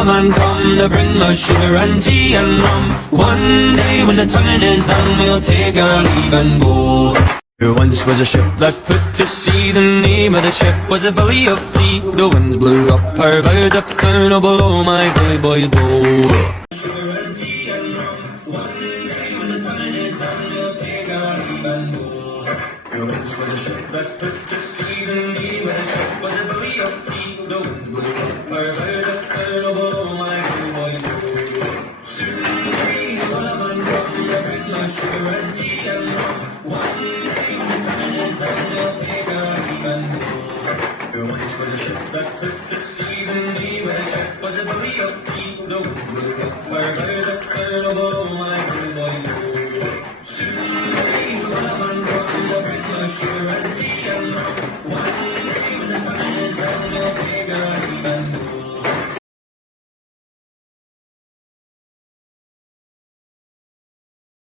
a man come to bring us sugar and tea and rum. One day when the tonguing is done, we'll take our leave and go. There once was a ship that put to sea. The name of the ship was a Billy of Tea. The winds blew up her bow, up down, oh below my bully boys blow. Sugar and tea and rum. One day when the tonguing is done, we'll take our leave and go. There once was a ship that put to sea. The name of the ship was a Billy of Tea. The winds blew up her bow, up down, oh below my bully boys blow. Soon breeze will a man come to bring us sugar and tea and rum. One day when the time is done, we'll take our leave and go. There once was a ship that put to sea.